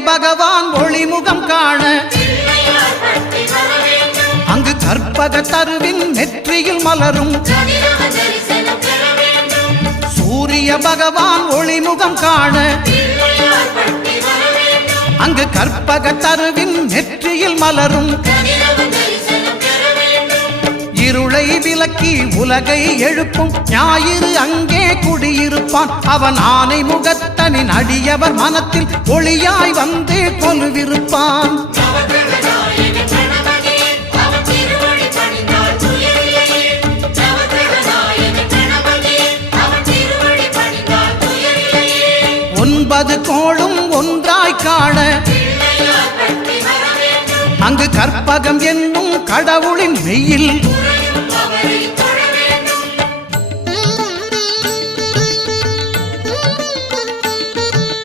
பகவான் ஒளிமுகம் காண அங்கு கற்பக தருவின் நெற்றியில் மலரும் சூரிய பகவான் ஒளிமுகம் காண அங்கு கற்பக தருவின் நெற்றியில் மலரும் இருளை விலக்கி உலகை எழுப்பும் ஞாயிறு அங்கே குடியிருப்பான் அவன் ஆனை முகத்தனின் அடியவர் மனத்தில் ஒளியாய் வந்து கொலுவிருப்பான் ஒன்பது கோளும் ஒன்றாய் காண அங்கு கற்பகம் என்னும் கடவுளின் மெய்யில்